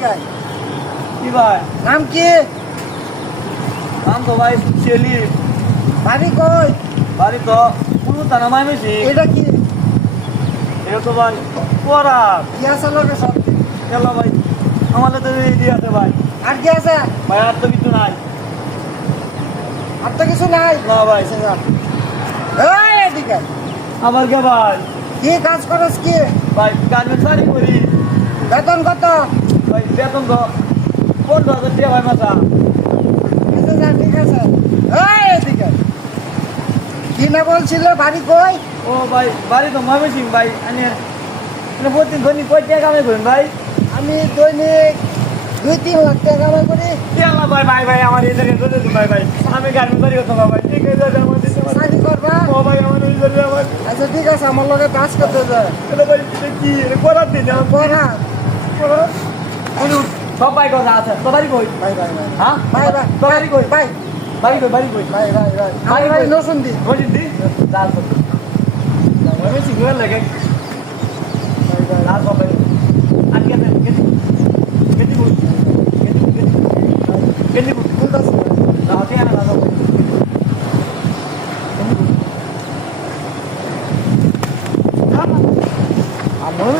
এদিকে কি ভাই? নাম কি? নাম তো ভাই ছেলি। বাড়ি কই? বাড়ি তো কোনো তারা মাইমেছি। এটা কি? এটা তো ভাই পড়া কি আছে লোকে সব? গেল ভাই। আমাদের তো এই দিয়ে আছে ভাই। আর কি আছে? ভাই আর তো কিছু নাই। আর তো কিছু নাই। না ভাই। এই এদিকে আবার কে ভাই? কি কাজ করস কি? ভাই গার্মেন্টস বাড়ি করি। বেতন কত? ভাই বেতন তো 15,000 টাকা ভাই মাসা। আচ্ছা যা, ঠিক আছে। এই এদিকে কি না বলছিল বাড়ি কই? ও ভাই বাড়ি তো ময়মনসিং ভাই। আমি প্রতিদিন ধনী কয় টাকা কামাই করেন ভাই? আমি দৈনিক 2-3 লাখ টাকা কামাই করি। ইয়াল্লা ভাই ভাই ভাই আমার এই জায়গায় চলে যেত ভাই ভাই। আমি গার্মেন্টস বাড়ি করতাম ভাই। ঠিক আছে আমার দিতে পারবেন? চাকরি করবা? ও ভাই আমার ওই জায়গায় আমার আচ্ছা ঠিক আছে, আমার লগে কাজ করতে যা। এটা ভাই এটা কি এটা করার দিন আমার পড়া। করার কোন সব ভাই কথা আছে তো বাড়ি কই? ভাই ভাই ভাই হ্যাঁ ভাই ভাই তো বাড়ি কই? ভাই বাড়ি কই বাড়ি কই? ভাই ভাই ভাই ভাই ভাই নসুন দি। বলি দি যা তো আমি সিঙ্গেল লাগে